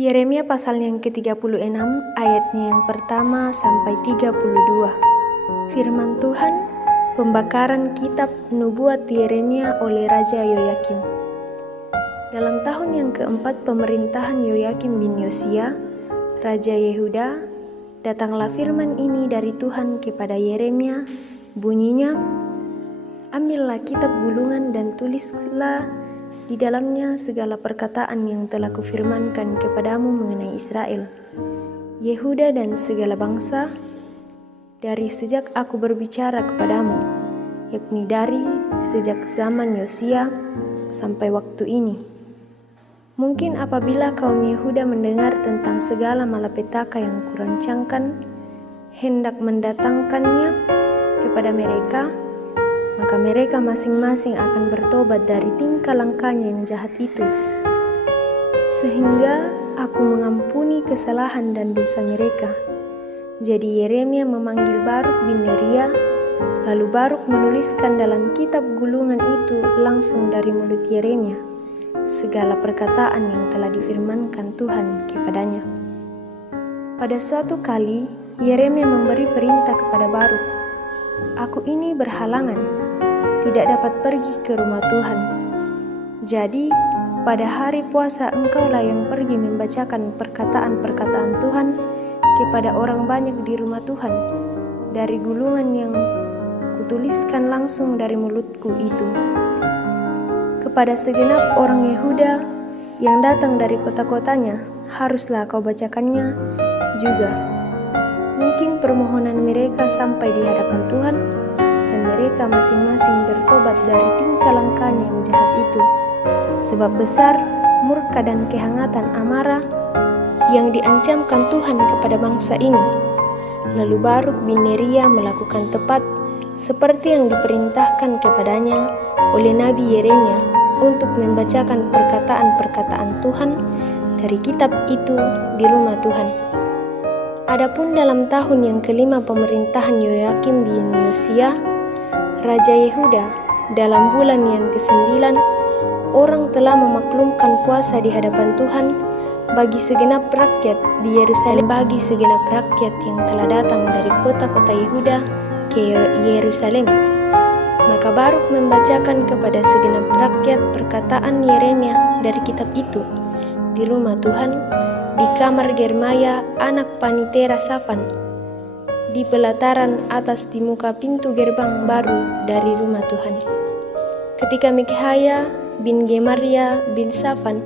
Yeremia pasal yang ke-36 ayatnya yang pertama sampai 32. Firman Tuhan, pembakaran kitab nubuat Yeremia oleh Raja Yoyakim. Dalam tahun yang keempat pemerintahan Yoyakim bin Yosia, Raja Yehuda, datanglah firman ini dari Tuhan kepada Yeremia, bunyinya, ambillah kitab gulungan dan tulislah di dalamnya segala perkataan yang telah kufirmankan kepadamu mengenai Israel, Yehuda dan segala bangsa, dari sejak aku berbicara kepadamu, yakni dari sejak zaman Yosia sampai waktu ini. Mungkin apabila kaum Yehuda mendengar tentang segala malapetaka yang kurancangkan, hendak mendatangkannya kepada mereka, maka mereka masing-masing akan bertobat dari tingkah langkahnya yang jahat itu, sehingga aku mengampuni kesalahan dan dosa mereka. Jadi Yeremia memanggil Baruk bin Neria, lalu Baruk menuliskan dalam kitab gulungan itu langsung dari mulut Yeremia segala perkataan yang telah difirmankan Tuhan kepadanya. Pada suatu kali Yeremia memberi perintah kepada Baruk, aku ini berhalangan, tidak dapat pergi ke rumah Tuhan. Jadi pada hari puasa engkaulah yang pergi membacakan perkataan-perkataan Tuhan kepada orang banyak di rumah Tuhan dari gulungan yang kutuliskan langsung dari mulutku itu. Kepada segenap orang Yehuda yang datang dari kota-kotanya, haruslah kau bacakannya juga. Mungkin permohonan mereka sampai di hadapan Tuhan, dan mereka masing-masing bertobat dari tingkah langkahnya yang jahat itu. Sebab besar murka dan kehangatan amarah yang diancamkan Tuhan kepada bangsa ini. Lalu Baruk bin Neria melakukan tepat seperti yang diperintahkan kepadanya oleh Nabi Yeremia untuk membacakan perkataan-perkataan Tuhan dari kitab itu di rumah Tuhan. Adapun dalam tahun yang kelima pemerintahan Yoyakim bin Yosia, Raja Yehuda, dalam bulan yang ke-9, orang telah memaklumkan puasa di hadapan Tuhan bagi segenap rakyat di Yerusalem, bagi segenap rakyat yang telah datang dari kota-kota Yehuda ke Yerusalem. Maka Baruk membacakan kepada segenap rakyat perkataan Yeremia dari kitab itu di rumah Tuhan, di kamar Germaya anak Panitera Safan, di pelataran atas di muka pintu gerbang baru dari rumah Tuhan. Ketika Mikhaya bin Gemaria bin Safan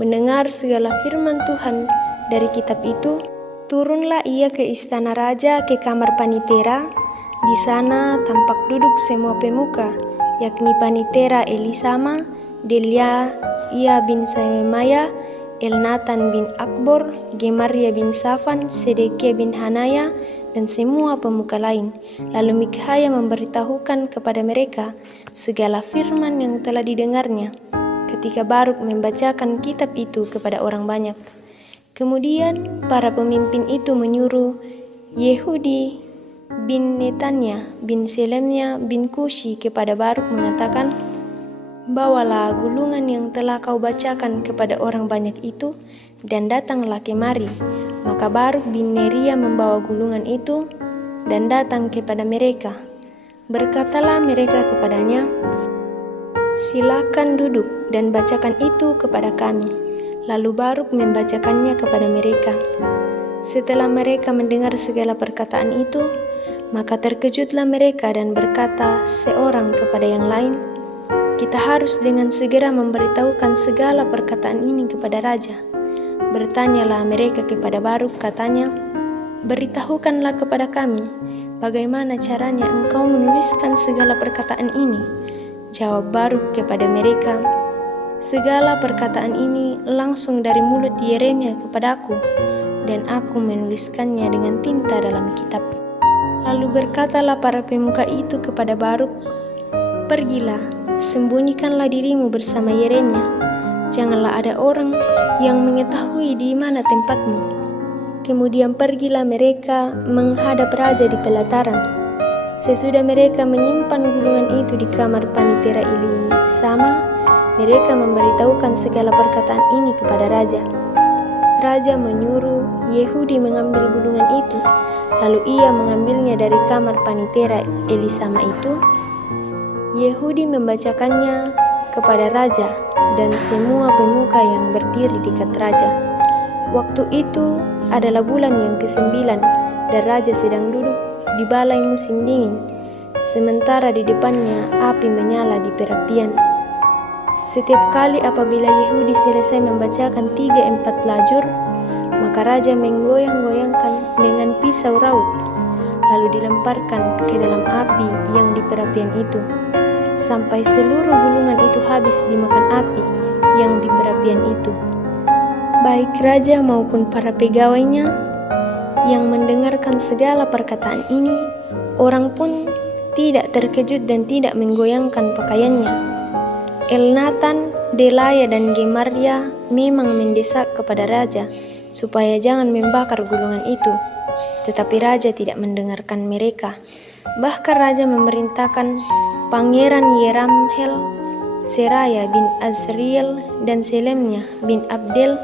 mendengar segala firman Tuhan dari kitab itu, turunlah ia ke istana raja ke kamar Panitera. Di sana tampak duduk semua pemuka, yakni Panitera Elisama, Delia bin Semaya, Elnatan bin Akbor, Gemaria bin Safan, Sedekia bin Hanaya, dan semua pemuka lain. Lalu Mikhaya memberitahukan kepada mereka segala firman yang telah didengarnya ketika Baruk membacakan kitab itu kepada orang banyak. Kemudian para pemimpin itu menyuruh Yehudi bin Netanya bin Selemnya bin Kushi kepada Baruk mengatakan, bawalah gulungan yang telah kau bacakan kepada orang banyak itu dan datanglah kemari. Maka Baruk bin Neria membawa gulungan itu dan datang kepada mereka. Berkatalah mereka kepadanya, silakan duduk dan bacakan itu kepada kami. Lalu Baruk membacakannya kepada mereka. Setelah mereka mendengar segala perkataan itu, maka terkejutlah mereka dan berkata seorang kepada yang lain, kita harus dengan segera memberitahukan segala perkataan ini kepada raja. Bertanyalah mereka kepada Baruk, katanya, beritahukanlah kepada kami, bagaimana caranya engkau menuliskan segala perkataan ini? Jawab Baruk kepada mereka, segala perkataan ini langsung dari mulut Yeremia kepadaku, dan aku menuliskannya dengan tinta dalam kitab. Lalu berkatalah para pemuka itu kepada Baruk, pergilah, sembunyikanlah dirimu bersama Yeremia. Janganlah ada orang yang mengetahui di mana tempatmu. Kemudian pergilah mereka menghadap raja di pelataran. Sesudah mereka menyimpan gulungan itu di kamar Panitera Elisama, mereka memberitahukan segala perkataan ini kepada raja. raja menyuruh Yehudi mengambil gulungan itu, lalu ia mengambilnya dari kamar panitera Elisama itu. Yehudi membacakannya kepada raja dan semua pemuka yang berdiri dekat raja. Waktu itu adalah bulan yang ke-9 dan raja sedang duduk di balai musim dingin, sementara di depannya api menyala di perapian. Setiap kali apabila Yehudi selesai membacakan 3-4 lajur, maka raja menggoyang-goyangkan dengan pisau raut, lalu dilemparkan ke dalam api yang di perapian itu, sampai seluruh gulungan itu habis dimakan api yang di perapian itu. Baik raja maupun para pegawainya yang mendengarkan segala perkataan ini, orang pun tidak terkejut dan tidak menggoyangkan pakaiannya. Elnatan, Delaya dan Gemaria memang mendesak kepada raja supaya jangan membakar gulungan itu, tetapi raja tidak mendengarkan mereka. Bahkan raja memerintahkan Pangeran Yeramhel, Seraya bin Azriel, dan Selemnya bin Abdel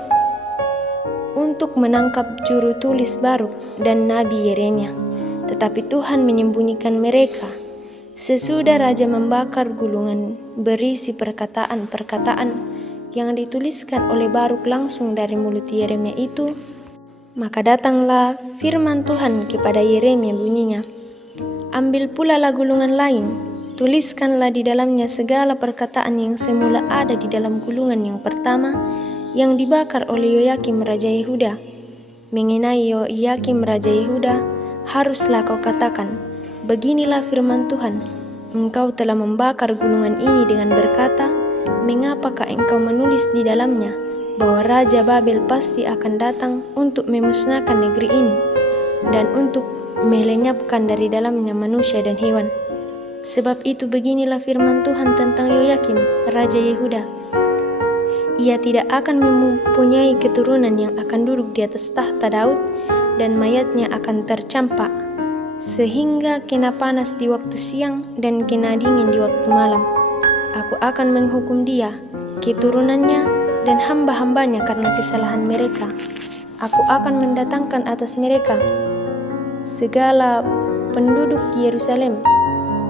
untuk menangkap juru tulis Baruk dan Nabi Yeremia, tetapi Tuhan menyembunyikan mereka. Sesudah raja membakar gulungan berisi perkataan-perkataan yang dituliskan oleh Baruk langsung dari mulut Yeremia itu, maka datanglah firman Tuhan kepada Yeremia bunyinya, "Ambil pula lah gulungan lain, tuliskanlah di dalamnya segala perkataan yang semula ada di dalam gulungan yang pertama yang dibakar oleh Yoyakim Raja Yehuda. Mengenai Yoyakim Raja Yehuda, haruslah kau katakan, beginilah firman Tuhan, engkau telah membakar gulungan ini dengan berkata, mengapakah engkau menulis di dalamnya bahwa Raja Babel pasti akan datang untuk memusnahkan negeri ini dan untuk melenyapkan dari dalamnya manusia dan hewan. Sebab itu beginilah firman Tuhan tentang Yoyakim Raja Yehuda, ia tidak akan mempunyai keturunan yang akan duduk di atas tahta Daud, dan mayatnya akan tercampak, sehingga kena panas di waktu siang dan kena dingin di waktu malam. Aku akan menghukum dia, keturunannya, dan hamba-hambanya karena kesalahan mereka. Aku akan mendatangkan atas mereka segala penduduk Yerusalem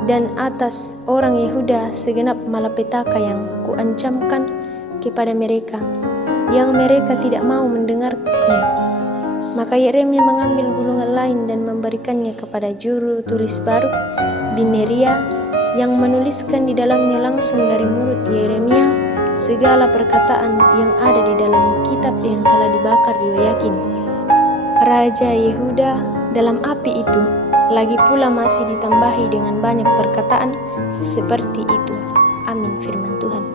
dan atas orang Yehuda segenap malapetaka yang kuancamkan kepada mereka, yang mereka tidak mau mendengarnya." Maka Yeremia mengambil gulungan lain dan memberikannya kepada juru tulis Baruk bin Neria, yang menuliskan di dalamnya langsung dari mulut Yeremia segala perkataan yang ada di dalam kitab yang telah dibakar Yoyakim Raja Yehuda dalam api itu. Lagi pula masih ditambahi dengan banyak perkataan seperti itu. Amin. Firman Tuhan.